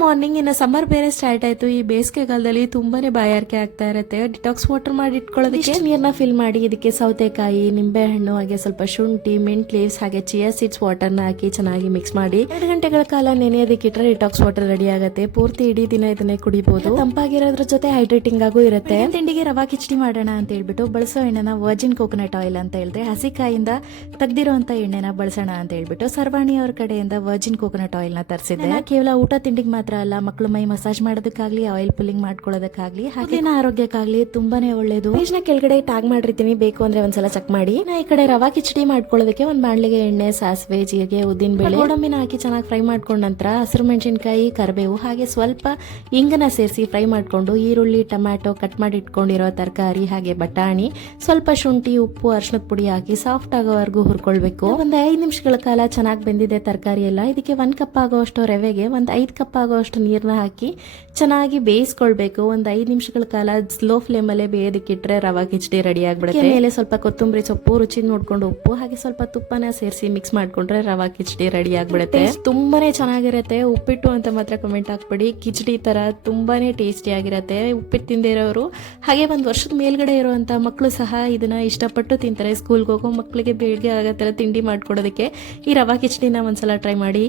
Morning ಇನ್ನು summer ಬೇರೆ start ಆಯ್ತು. ಈ ಬೇಸಿಗೆಗಾಲದಲ್ಲಿ ತುಂಬಾನೇ ಬಾಯಾರಿಕೆ ಆಗ್ತಾ ಇರುತ್ತೆ. ಡಿಟಾಕ್ಸ್ ವಾಟರ್ ಮಾಡಿ ಇಟ್ಕೊಳ್ಳೋದಕ್ಕೆ ನೀರನ್ನ ಫಿಲ್ ಮಾಡಿ ಇದಕ್ಕೆ ಸೌತೆಕಾಯಿ, ನಿಂಬೆ ಹಣ್ಣು, ಹಾಗೆ ಸ್ವಲ್ಪ ಶುಂಠಿ, ಮಿಂಟ್ ಲೀವ್ಸ್, ಹಾಗೆ ಚಿಯಾ ಸೀಡ್ಸ್ ವಾಟರ್ನ ಹಾಕಿ ಚೆನ್ನಾಗಿ ಮಿಕ್ಸ್ ಮಾಡಿ 2 ಗಂಟೆಗಳ ಕಾಲ ನೆನೆಯೋದಕ್ಕೆ ಇಟ್ಟರೆ ಡಿಟಾಕ್ಸ್ ವಾಟರ್ ರೆಡಿ ಆಗುತ್ತೆ. ಪೂರ್ತಿ ಇಡೀ ದಿನ ಇದನ್ನೇ ಕುಡಿಬಹುದು. ತಂಪಾಗಿರೋದ್ರ ಜೊತೆ ಹೈಡ್ರೇಟಿಂಗ್ ಆಗೂ ಇರುತ್ತೆ. ತಿಂಡಿಗೆ ರವಾ ಕಿಚಡಿ ಮಾಡೋಣ ಅಂತ ಹೇಳ್ಬಿಟ್ಟು ಬಳಸೋ ಎಣ್ಣೆನ ವರ್ಜಿನ್ ಕೋಕೋನಟ್ ಆಯಿಲ್ ಅಂತ ಹೇಳಿದ್ರೆ, ಹಸಿಕಾಯಿಂದ ತೆಗ್ದಿರುವಂತ ಎಣ್ಣೆನ ಬಳಸೋಣ ಅಂತ ಹೇಳ್ಬಿಟ್ಟು ಸರ್ವಾಣಿ ಅವ್ರ ಕಡೆಯಿಂದ ವರ್ಜಿನ್ ಕೋಕೋನಟ್ ಆಯಿಲ್ ನ ತರಿಸಿದೆ. ಕೇವಲ ಊಟ ತಿಂಡಿಗೆ ಮಾತ್ರ ಅಲ್ಲ, ಮಕ್ಕಳು ಮೈ ಮಸಾಜ್ ಮಾಡೋದಕ್ಕಾಗ್ಲಿ, ಆಯಿಲ್ ಪುಲ್ಲಿಂಗ್ ಮಾಡ್ಕೊಳ್ಳೋದಕ್ಕಾಗ್ಲಿ, ಹಾಗೇನ ಆರೋಗ್ಯಕ್ಕಾಗ್ಲಿ ತುಂಬಾನೇ ಒಳ್ಳೇದು. ಪೇಜ್ ನ ಕೆಳಗಡೆ ಟ್ಯಾಗ್ ಮಾಡಿರ್ತೀನಿ, ಬೇಕು ಅಂದ್ರೆ ಒಂದ್ಸಲ ಚೆಕ್ ಮಾಡಿ. ಈ ಕಡೆ ರವಾ ಕಿಚಡಿ ಮಾಡ್ಕೊಳ್ಳೋದಕ್ಕೆ ಒಂದ್ ಬಾಣ್ಲಿಗೆ ಎಣ್ಣೆ, ಸಾಸಿವೆ, ಜೀರಿಗೆ, ಉದ್ದಿನ ಬೇಳೆ, ಗೋಡಂಬಿನ ಹಾಕಿ ಚೆನ್ನಾಗಿ ಫ್ರೈ ಮಾಡ್ಕೊಂಡ ನಂತರ ಹಸಿರು ಮೆಣಸಿನಕಾಯಿ, ಕರಿಬೇವು, ಹಾಗೆ ಸ್ವಲ್ಪ ಇಂಗನ ಸೇರಿಸಿ ಫ್ರೈ ಮಾಡ್ಕೊಂಡು ಈರುಳ್ಳಿ, ಟೊಮ್ಯಾಟೊ, ಕಟ್ ಮಾಡಿ ಇಟ್ಕೊಂಡಿರೋ ತರಕಾರಿ, ಹಾಗೆ ಬಟಾಣಿ, ಸ್ವಲ್ಪ ಶುಂಠಿ, ಉಪ್ಪು, ಅರಿಶಿನದ ಪುಡಿ ಹಾಕಿ ಸಾಫ್ಟ್ ಆಗೋವರೆಗೂ ಹುರ್ಕೊಳ್ಬೇಕು. ಒಂದ್ 5 ನಿಮಿಷಗಳ ಕಾಲ ಚೆನ್ನಾಗಿ ಬೆಂದಿದೆ ತರಕಾರಿ ಎಲ್ಲ. ಇದಕ್ಕೆ 1 ಕಪ್ ಆಗೋಷ್ಟು ರವೆಗೆ ಒಂದ್ 5 ಕಪ್ ಆಗೋಷ್ಟು ನೀರನ್ನ ಹಾಕಿ ಚೆನ್ನಾಗಿ ಬೇಯಿಸ್ಕೊಳ್ಬೇಕು. ಒಂದ್ 5 ನಿಮಿಷಗಳ ಕಾಲ ಸ್ಲೋ ಫ್ಲೇಮ್ ಅಲ್ಲೇ ಬೇಯೋದಕ್ಕಿಟ್ರೆ ರವಾ ಕಿಚಡಿ ರೆಡಿ ಆಗ್ಬಿಡುತ್ತೆ. ಮೇಲೆ ಸ್ವಲ್ಪ ಕೊತ್ತಂಬರಿ ಸೊಪ್ಪು, ರುಚಿ ನೋಡ್ಕೊಂಡು ಉಪ್ಪು, ಹಾಗೆ ಸ್ವಲ್ಪ ತುಪ್ಪನ ಸೇರಿಸಿ ಮಿಕ್ಸ್ ಮಾಡ್ಕೊಂಡ್ರೆ ರವಾ ಕಿಚಡಿ ರೆಡಿ ಆಗ್ಬಿಡುತ್ತೆ. ತುಂಬಾನೇ ಚೆನ್ನಾಗಿರುತ್ತೆ. ಉಪ್ಪಿಟ್ಟು ಅಂತ ಮಾತ್ರ ಕಮೆಂಟ್ ಹಾಕ್ಬೇಡಿ, ಕಿಚಡಿ ತರ ತುಂಬಾನೇ ಟೇಸ್ಟಿ ಆಗಿರುತ್ತೆ. ಉಪ್ಪಿಟ್ಟು ತಿಂದೇ ಇರೋರು, ಹಾಗೆ 1 ವರ್ಷದ ಮೇಲ್ಗಡೆ ಇರುವಂತ ಮಕ್ಕಳು ಸಹ ಇದನ್ನ ಇಷ್ಟಪಟ್ಟು ತಿಂತಾರೆ. ಸ್ಕೂಲ್ಗೆ ಹೋಗೋ ಮಕ್ಕಳಿಗೆ ಬೇಗ ಆಗೋ ತರ ತಿಂಡಿ ಮಾಡ್ಕೊಡೋದಕ್ಕೆ ಈ ರವಾ ಕಿಚಡಿನ ಒಂದ್ಸಲ ಟ್ರೈ ಮಾಡಿ.